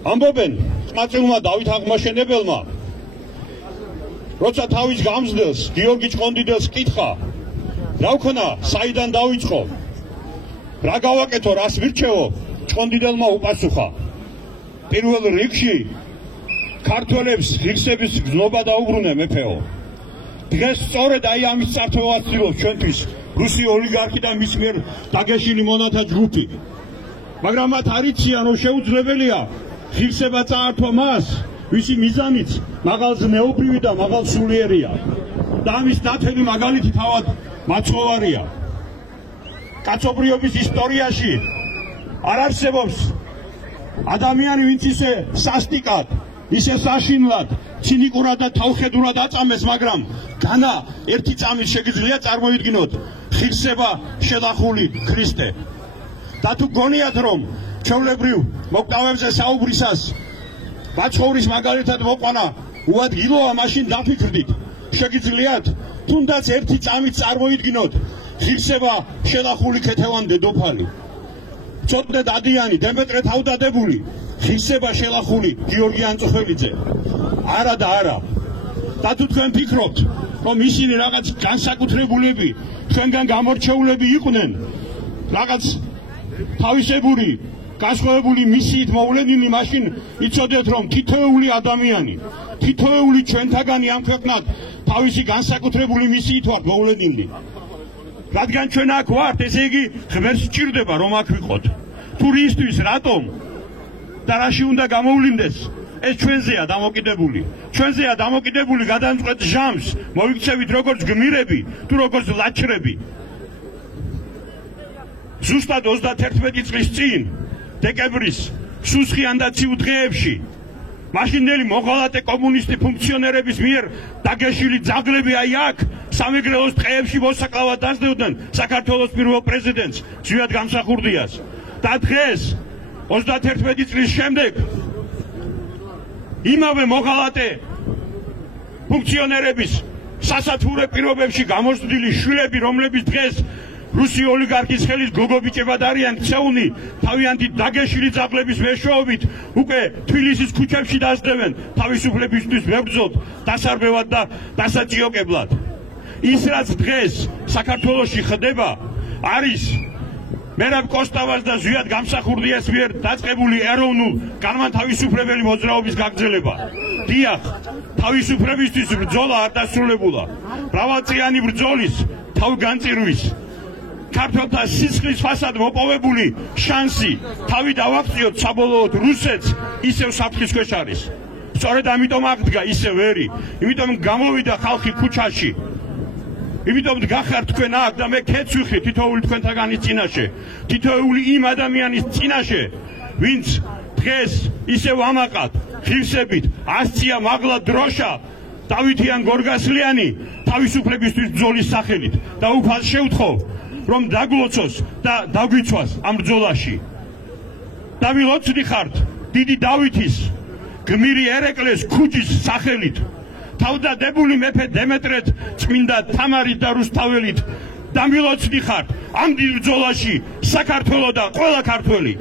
ამბობენ ყმაწვილმა დავით აღმაშენებელმა როცა თავის გამზრდელს გიორგი ჭყონდიდელს კითხა რა ვქნა საიდან დაიწყო რა გავაკეთო რას ვირჩევო ჭყონდიდელმა უპასუხა პირველ რიგში ქართველებს ღირსების გზნობა დაუბრუნე მეფეო დღეს სწორედ აი ამის წართულობას ცდილობს ჩვენთვის რუსი ოლიგარქი და მის მიერ დაგეშილი მონათა ჯგუფი მაგრამ მათ არ იციან რომ შეუძლებელია ღირსება წაართვა მას ვისი მიზანიც მაღალ ზნეობრივი და მაღალ სულიერია და ამის ნათელი მაგალითი თავად მაცხოვარია კაცობრიობის ისტორიაში არ არსებობს ადამიანი ვინც ისე სასტიკად ისე საშინლად ცინიკურად და თავხედურად აწამეს მაგრამ განა ერთი წამით შეგიძლია წარმოვიდგინოთ ღირსება შედახული ქრისტე და თუ გონიათ რომ ჩვეულებრივ მოკტავებზე საუბრისას ბაჩხოვრის მაგალითად მოყვანა უადგილოა მაშინ დაფიქრდით შეგიძლიათ თუნდაც ერთი წამით წარმოვიდგინოთ ღირსება შედახული ქეთევან დედოფალი ცოტნე დადიანი დემეტრე თავდადებული ღირსება შედახული გიორგი ანწუხელიძე არა და არა და თუ თქვენ ფიქრობთ რომ ისინი რაღაც განსაკუთრებულები ჩვენგან გამორჩეულები იყვნენ რაღაც თავისებური განსხვავებული მისიით მოვლენილი მაშინ იცოდეთ რომ თითოეული ადამიანი თითოეული ჩვენთაგანი ამ ქვეყნად თავისი განსაკუთრებული მისიით ვართ მოვლენილი რადგან ჩვენ აქ ვართ ესე იგი ღმერთს სჭირდება რომ აქ ვიყოთ თუ რისთვის რატომ და რაში უნდა გამოვლინდეს ეს ჩვენზეა დამოკიდებული გადამწყვეტ ჟამს მოიქცევით როგორც გმირები თუ როგორც ლაჩრები ზუსტად 31 წლის წინ დეკემბრის სუსხიან და ცივ დღეებში მაშინდელი მოღალატე კომუნისტი ფუნქციონერების მიერ დაგეშილი ძაღლები აი აქ სამეგრელოს ტყეებში მოსაკლავად დასდევდნენ საქართველოს პირველ პრეზიდენტს ზვიად გამსახურდიას და დღეს 31 წლის შემდეგ იმავე მოღალატე ფუნქციონერების სასათურე პირობებში გამოსდილი შვილები რომლებიც დღეს რუსი ოლიგარქის ხელის გოგობიჭებად არიან ქცეულნი თავიანთი დაგეშილი ძაღლების მეშვეობით უკვე თბილისის ქუჩებში დასდევენ თავისუფლებისთვის მებრძოლ დასარბევად და დასაჭიოკებლად ის რაც დღეს საქართველოში ხდება არის მერაბ კოსტავას და ზვიად გამსახურდიას მიერ დაწყებული ეროვნულ განმათავისუფლებელი მოძრაობის გაგრძელება დიახ თავისუფლებისთვის ბრძოლა არ დასრულებულა მრავალწლიანი ბრძოლის თავგანწირვის ქართველთა სისხლის ფასად მოპოვებული შანსი თავი დავაქციოთ საბოლოოდ რუსეთს ისევ საფრთხის ქვეშ არის სწორედ ამიტომ აღდგა ისე ვერი იმიტომ გამოვიდა ხალხი ქუჩაში იმიტომ გახართ თქვენ აქ და მე ქეთს ვიხრი თითოეული თქვენთაგანის წინაშე თითოეული იმ ადამიანის წინაშე ვინც დღეს ისევ ამაყად ღირსებით ასწია მაღლა დროშა დავითიან გორგასლიანი თავისუფლებისთვის ბრძოლის სახელით და უფალს შევთხოვ რომ დაგლოცოს და დაგვიცვას ამ ბრძოლაში და ვილოცდი ხართ დიდი დავითის გმირი ერეკლეს ქუჩის სახელით თავდადებული მეფე დემეტრეთ წმინდა თამარით და რუსთაველით და ვილოცდი ხართ ამ დიდ ბრძოლაში საქართველო და ყველა ქართველი